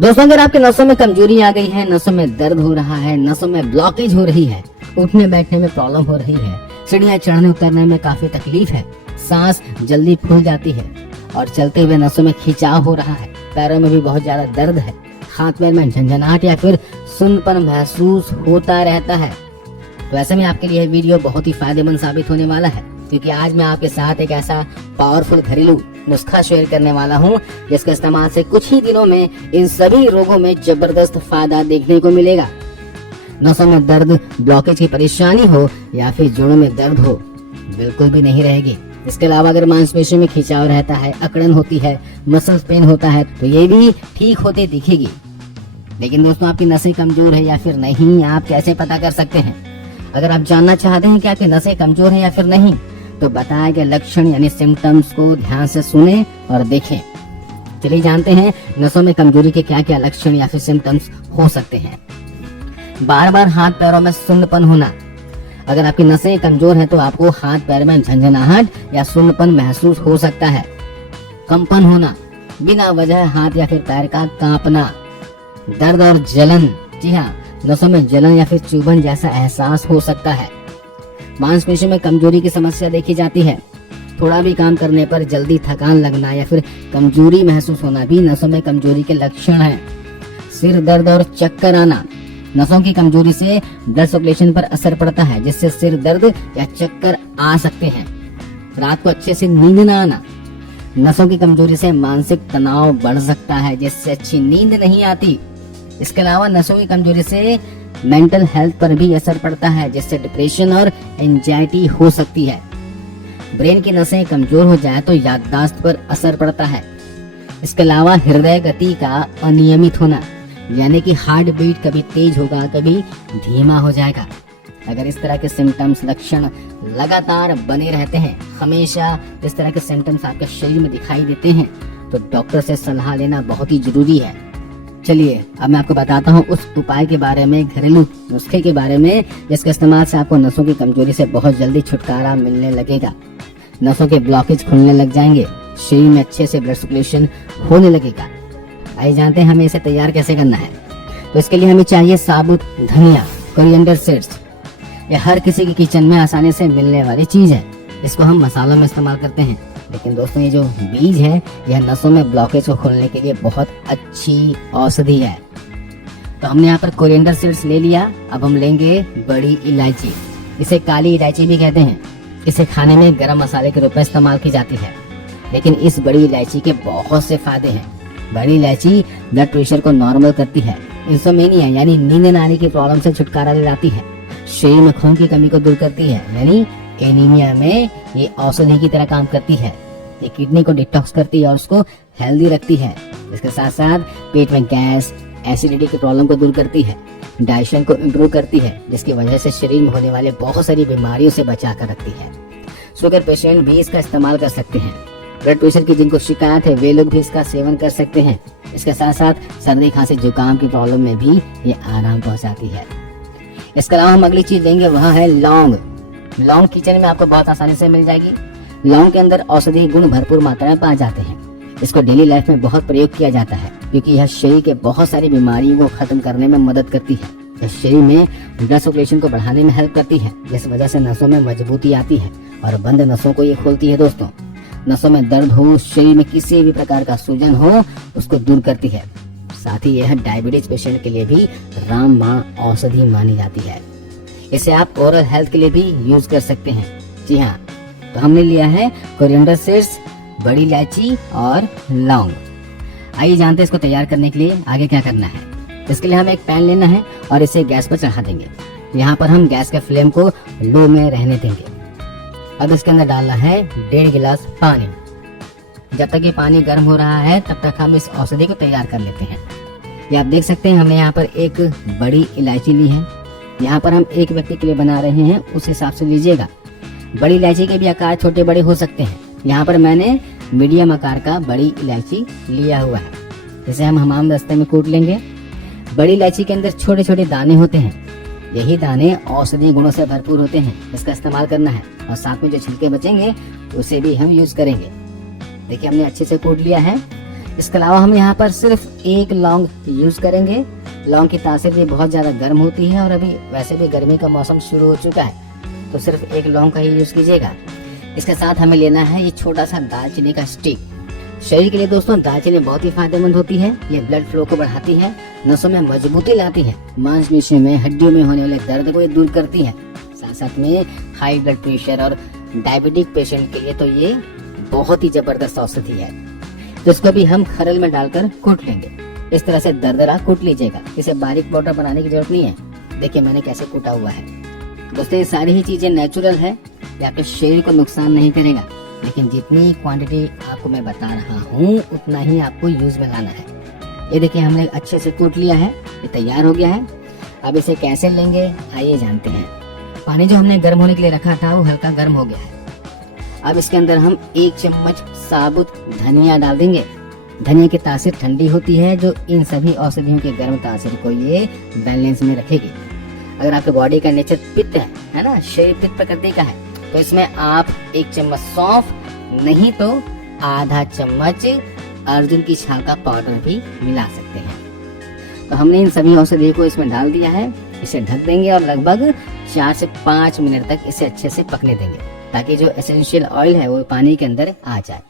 दोस्तों, अगर आपके नसों में कमजोरी आ गई है, नसों में दर्द हो रहा है, नसों में ब्लॉकेज हो रही है, उठने बैठने में प्रॉब्लम हो रही है, सीढ़ियां चढ़ने उतरने में काफी तकलीफ है, सांस जल्दी फूल जाती है और चलते हुए नसों में खिंचाव हो रहा है, पैरों में भी बहुत ज्यादा दर्द है, हाथ पैर में झंझनाहट या फिर सुन्नपन महसूस होता रहता है, तो ऐसे में आपके लिए वीडियो बहुत ही फायदेमंद साबित होने वाला है, क्योंकि आज मैं आपके साथ एक ऐसा पावरफुल घरेलू नुस्खा शेयर करने वाला हूँ जिसके इस्तेमाल से कुछ ही दिनों में इन सभी रोगों में जबरदस्त फायदा देखने को मिलेगा। नसों में दर्द, ब्लॉकेज की परेशानी हो या फिर जोड़ों में दर्द हो, बिल्कुल भी नहीं रहेगी। इसके अलावा अगर मांसपेशियों में खिंचाव रहता है, अकड़न होती है, मसल्स पेन होता है, तो ये भी ठीक होते दिखेगी। लेकिन दोस्तों, आपकी नसें कमजोर है या फिर नहीं, आप कैसे पता कर सकते हैं? अगर आप जानना चाहते हैं कि आपकी नसें कमजोर है या फिर नहीं, तो बताए गए लक्षण यानी सिम्टम्स को ध्यान से सुने और देखें। चलिए जानते हैं नसों में कमजोरी के क्या क्या लक्षण या फिर सिम्टम्स हो सकते हैं। बार बार हाथ पैरों में सुन्नपन होना। अगर आपकी नसें कमजोर हैं तो आपको हाथ पैर में झंझनाहट या सुन्नपन महसूस हो सकता है। कंपन होना, बिना वजह हाथ या फिर पैर का कांपना। दर्द और जलन, जी हाँ, नसों में जलन या फिर चुभन जैसा एहसास हो सकता है। मांसपेशियों में कमजोरी की समस्या देखी जाती है। थोड़ा भी काम करने पर जल्दी थकान लगना या फिर कमजोरी महसूस होना भी नसों में कमजोरी के लक्षण हैं। सिर दर्द और चक्कर आना। नसों की कमजोरी से ब्लड सर्कुलेशन पर असर पड़ता है, जिससे सिर दर्द या चक्कर आ सकते हैं। रात को अच्छे से नींद न आना। नसों की कमजोरी से मानसिक तनाव बढ़ सकता है, जिससे अच्छी नींद नहीं आती। इसके अलावा नसों की कमजोरी से मेंटल हेल्थ पर भी असर पड़ता है, जिससे डिप्रेशन और एंजाइटी हो सकती है। ब्रेन की नसें कमजोर हो जाए तो याददाश्त पर असर पड़ता है। इसके अलावा हृदय गति का अनियमित होना, यानी कि हार्ट बीट कभी तेज होगा, कभी धीमा हो जाएगा। अगर इस तरह के सिम्टम्स, लक्षण लगातार बने रहते हैं, हमेशा इस तरह के सिम्टम्स आपके शरीर में दिखाई देते हैं, तो डॉक्टर से सलाह लेना बहुत ही जरूरी है। चलिए अब मैं आपको बताता हूँ उस उपाय के बारे में, घरेलू नुस्खे के बारे में, जिसके इस्तेमाल से आपको नसों की कमजोरी से बहुत जल्दी छुटकारा मिलने लगेगा। नसों के ब्लॉकेज खुलने लग जाएंगे, शरीर में अच्छे से ब्लड सर्कुलेशन होने लगेगा। आइए जानते हैं हमें इसे तैयार कैसे करना है। तो इसके लिए हमें चाहिए साबुत धनिया, कोरिएंडर सीड्स। ये हर किसी की किचन में आसानी से मिलने वाली चीज है। इसको हम मसालों में इस्तेमाल करते हैं, लेकिन दोस्तों ये जो बीज है यह नसों में ब्लॉकेज को खोलने के लिए बहुत अच्छी औषधि है। तो हमने यहाँ पर कोरिएंडर सीड्स ले लिया। अब हम लेंगे बड़ी इलायची, इसे काली इलायची भी कहते हैं। इसे खाने में गरम मसाले के रूप में इस्तेमाल की जाती है। लेकिन इस बड़ी इलायची के बहुत से फायदे हैं। बड़ी इलायची ब्लड प्रेशर को नॉर्मल करती है, इंसोमेनिया यानी नींद न आने की प्रॉब्लम से छुटकारा दिलाती है, शरीर में खून की कमी को दूर करती है, यानी एनीमिया में ये औषधि की तरह काम करती है। ये किडनी को डिटॉक्स करती है और उसको हेल्दी रखती है। इसके साथ साथ पेट में गैस, एसिडिटी की प्रॉब्लम को दूर करती है, डाइजेशन को इम्प्रूव करती है, जिसकी वजह से शरीर में होने वाले बहुत सारी बीमारियों से बचा कर रखती है। शुगर पेशेंट भी इसका इस्तेमाल कर सकते हैं। ब्लड प्रेशर की जिनको शिकायत है वे लोग भी इसका सेवन कर सकते हैं। इसके साथ साथ सर्दी, खांसी, जुकाम की प्रॉब्लम में भी ये आराम पहुंचाती है। इसके अलावा हम अगली चीज देंगे, वह है लौंग। लौंग किचन में आपको बहुत आसानी से मिल जाएगी। लौंग के अंदर औषधीय गुण भरपूर मात्रा में पाए जाते हैं। इसको डेली लाइफ में बहुत प्रयोग किया जाता है, क्योंकि यह शरीर के बहुत सारी बीमारियों को खत्म करने में मदद करती है। यह शरीर में ब्लड सर्कुलेशन को बढ़ाने में हेल्प करती है, जिस वजह से नसों में मजबूती आती है और बंद नसों को ये खोलती है। दोस्तों, नसों में दर्द हो, शरीर में किसी भी प्रकार का सूजन हो, उसको दूर करती है। साथ ही यह डायबिटीज पेशेंट के लिए भी रामबाण औषधि मानी जाती है। इसे आप ओरल हेल्थ के लिए भी यूज कर सकते हैं। जी हाँ, तो हमने लिया है कोरिएंडर सीड्स, बड़ी इलायची और लौंग। आइए जानते हैं इसको तैयार करने के लिए आगे क्या करना है। इसके लिए हमें एक पैन लेना है और इसे गैस पर चढ़ा देंगे। यहाँ पर हम गैस के फ्लेम को लो में रहने देंगे। अब इसके अंदर डालना है 1.5 गिलास पानी। जब तक ये पानी गर्म हो रहा है तब तक हम इस औषधि को तैयार कर लेते हैं। ये आप देख सकते हैं, हमने यहाँ पर एक बड़ी इलायची ली है। यहाँ पर हम एक व्यक्ति के लिए बना रहे हैं, उस हिसाब से लीजिएगा। बड़ी इलायची के भी आकार छोटे बड़े हो सकते हैं। यहाँ पर मैंने मीडियम आकार का बड़ी इलायची लिया हुआ है। इसे हम हमाम दस्ते में कूट लेंगे। बड़ी इलायची के अंदर छोटे छोटे दाने होते हैं। यही दाने औषधीय गुणों से भरपूर होते हैं। इसका इस्तेमाल करना है और साथ में जो छिलके बचेंगे उसे भी हम यूज करेंगे। देखिए, हमने अच्छे से कूट लिया है। इसके अलावा हम यहाँ पर सिर्फ एक लौंग यूज करेंगे। लौंग की तासीर भी बहुत ज्यादा गर्म होती है और अभी वैसे भी गर्मी का मौसम शुरू हो चुका है, तो सिर्फ एक लौंग का ही यूज कीजिएगा। इसके साथ हमें लेना है ये छोटा सा दालचीनी का स्टिक। शरीर के लिए दोस्तों दालचीनी बहुत ही फायदेमंद होती है। ये ब्लड फ्लो को बढ़ाती है, नसों में मजबूती लाती है, मांसपेशियों में हड्डियों में होने वाले दर्द को ये दूर करती है। साथ साथ में हाई ब्लड प्रेशर और डायबिटिक पेशेंट के लिए तो ये बहुत ही जबरदस्त औषधि है। तो इसको भी हम खरल में डालकर कूट लेंगे। इस तरह से दरदरा कूट लीजिएगा, इसे बारीक पाउडर बनाने की जरूरत नहीं है। देखिए मैंने कैसे कूटा हुआ है। दोस्तों ये सारी ही चीजें नेचुरल है, ये आपके शरीर को नुकसान नहीं करेगा, लेकिन जितनी क्वांटिटी आपको मैं बता रहा हूँ उतना ही आपको यूज में लाना है। ये देखिए हमने अच्छे से कूट लिया है, ये तैयार हो गया है। अब इसे कैसे लेंगे आइए जानते हैं। पानी जो हमने गर्म होने के लिए रखा था वो हल्का गर्म हो गया है। अब इसके अंदर हम 1 चम्मच साबुत धनिया डाल देंगे। धनिया की तासीर ठंडी होती है, जो इन सभी औषधियों के गर्म तासीर को ये बैलेंस में रखेगी। अगर आपके बॉडी का नेचर पित्त है ना, शरीर पित्त प्रकृति का है, तो इसमें आप 1 चम्मच सौंफ, नहीं तो आधा चम्मच अर्जुन की छाल का पाउडर भी मिला सकते हैं। तो हमने इन सभी औषधियों को इसमें डाल दिया है। इसे ढक देंगे और लगभग 4 से 5 मिनट तक इसे अच्छे से पकने देंगे, ताकि जो एसेंशियल ऑयल है वो पानी के अंदर आ जाए।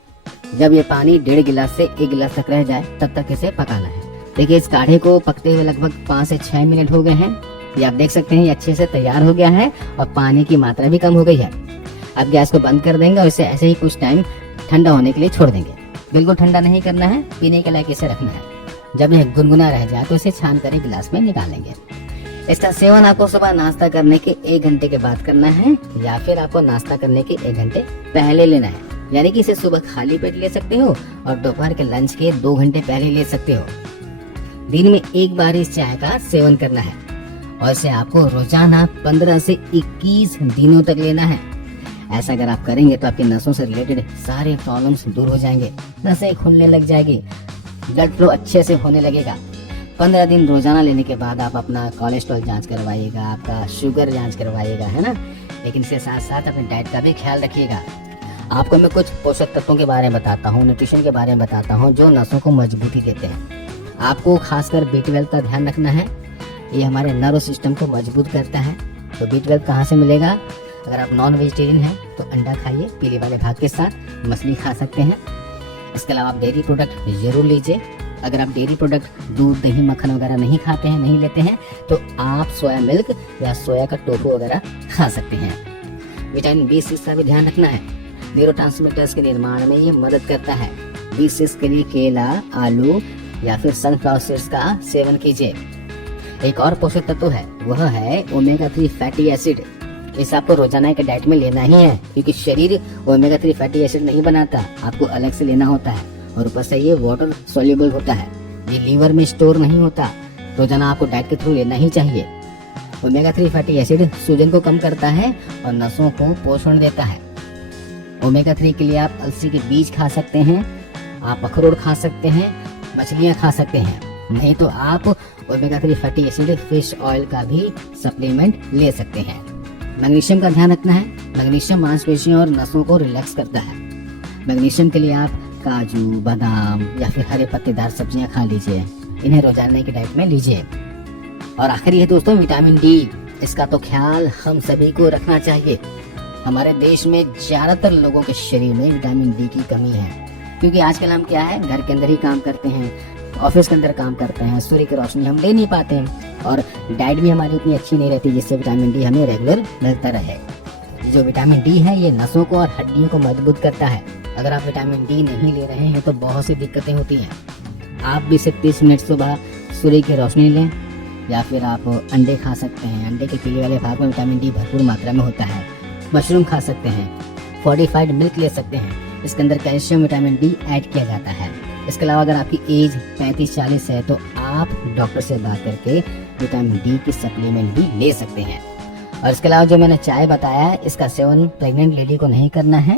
जब ये पानी 1.5 गिलास से 1 गिलास तक रह जाए तब तक इसे पकाना है। देखिए इस काढ़े को पकते हुए लगभग 5 से 6 मिनट हो गए हैं। ये आप देख सकते हैं ये अच्छे से तैयार हो गया है और पानी की मात्रा भी कम हो गई है। अब गैस को बंद कर देंगे और इसे ऐसे ही कुछ टाइम ठंडा होने के लिए छोड़ देंगे। बिल्कुल ठंडा नहीं करना है, पीने के लायक इसे रखना है। जब यह गुनगुना रह जाए तो इसे छान कर एक गिलास में निकालेंगे। इसका सेवन आपको सुबह नाश्ता करने के 1 घंटे के बाद करना है, या फिर आपको नाश्ता करने के 1 घंटे पहले लेना है। यानी कि इसे सुबह खाली पेट ले सकते हो और दोपहर के लंच के 2 घंटे पहले ले सकते हो। दिन में 1 बार इस चाय का सेवन करना है और इसे आपको रोजाना 15 से 21 दिनों तक लेना है। ऐसा अगर आप करेंगे तो आपकी नसों से रिलेटेड सारे प्रॉब्लम्स दूर हो जाएंगे, नसें खुलने लग जाएगी, ब्लड फ्लो अच्छे से होने लगेगा। 15 दिन रोजाना लेने के बाद आप अपना कोलेस्ट्रॉल जांच करवाइएगा, आपका शुगर जांच करवाइएगा, है ना। लेकिन इसके साथ साथ अपने डाइट का भी ख्याल रखिएगा। आपको मैं कुछ पोषक तत्वों के बारे में बताता हूँ, न्यूट्रिशन के बारे में बताता हूँ, जो नसों को मजबूती देते हैं। आपको खासकर B12 का ध्यान रखना है, ये हमारे नर्व सिस्टम को मजबूत करता है। तो B12 कहाँ से मिलेगा? अगर आप नॉन वेजिटेरियन हैं तो अंडा खाइए पीले वाले भाग के साथ, मछली खा सकते हैं। इसके अलावा आप डेयरी प्रोडक्ट जरूर लीजिए। अगर आप डेयरी प्रोडक्ट दूध, दही, मक्खन वगैरह नहीं खाते हैं, नहीं लेते हैं, तो आप सोया मिल्क या सोया का टोफू वगैरह खा सकते हैं। विटामिन B6 का भी ध्यान रखना है, न्यूरोट्रांसमीटर्स के निर्माण में ये मदद करता है। B6 के लिए केला, आलू या फिर सनफ्लावर सीड्स का सेवन कीजिए। एक और पोषक तत्व है, वह है ओमेगा 3 फैटी एसिड। इसे आपको रोजाना के डाइट में लेना ही है, क्योंकि शरीर ओमेगा 3 फैटी एसिड नहीं बनाता, आपको अलग से लेना होता है। और ऊपर से ये वाटर सोल्यूबल होता है, ये लीवर में स्टोर नहीं होता, रोजाना आपको डाइट के थ्रू लेना ही चाहिए। ओमेगा 3 फैटी एसिड सूजन को कम करता है और नसों को पोषण देता है। ओमेगा 3 के लिए आप अलसी के बीज खा सकते हैं, आप अखरोट खा सकते हैं, मछलियाँ खा सकते हैं, नहीं तो आप omega 3 fatty acid fish oil का भी सप्लीमेंट ले सकते हैं। मैग्नीशियम का ध्यान रखना है, मैग्नीशियम मांसपेशियों और नसों को रिलैक्स करता है। मैग्नीशियम के लिए आप काजू, बादाम या फिर हरे पत्तेदार सब्जियां खा लीजिए, इन्हें रोजाना की डाइट में लीजिए। और आखिरी है दोस्तों विटामिन डी, इसका तो ख्याल हम सभी को रखना चाहिए। हमारे देश में ज्यादातर लोगों के शरीर में विटामिन डी की कमी है, क्योंकि आजकल हम क्या है, घर के अंदर ही काम करते हैं, ऑफिस के अंदर काम करते हैं, सूर्य की रोशनी हम ले नहीं पाते हैं और डाइट भी हमारी उतनी अच्छी नहीं रहती जिससे विटामिन डी हमें रेगुलर मिलता रहे। जो विटामिन डी है ये नसों को और हड्डियों को मजबूत करता है। अगर आप विटामिन डी नहीं ले रहे हैं तो बहुत सी दिक्कतें होती हैं। आप भी सिर्फ 30 मिनट सुबह सूर्य की रोशनी लें, या फिर आप अंडे खा सकते हैं, अंडे के पीले वाले भाग में विटामिन डी भरपूर मात्रा में होता है। मशरूम खा सकते हैं, फोर्टिफाइड मिल्क ले सकते हैं, इसके अंदर कैल्शियम विटामिन डी ऐड किया जाता है। इसके अलावा अगर आपकी एज 35-40 है तो आप डॉक्टर से बात करके विटामिन डी की सप्लीमेंट भी ले सकते हैं। और इसके अलावा जो मैंने चाय बताया है, इसका सेवन प्रेग्नेंट लेडी को नहीं करना है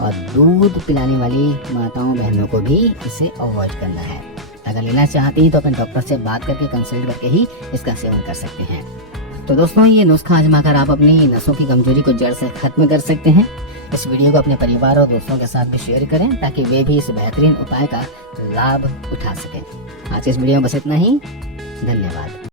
और दूध पिलाने वाली माताओं बहनों को भी इसे अवॉइड करना है। अगर लेना चाहती हैं तो अपने डॉक्टर से बात करके कंसल्ट करके ही इसका सेवन कर सकते हैं। तो दोस्तों ये नुस्खा आजमा कर आप अपनी नसों की कमजोरी को जड़ से खत्म कर सकते हैं। इस वीडियो को अपने परिवार और दोस्तों के साथ भी शेयर करें ताकि वे भी इस बेहतरीन उपाय का लाभ उठा सकें। आज इस वीडियो में बस इतना ही। धन्यवाद।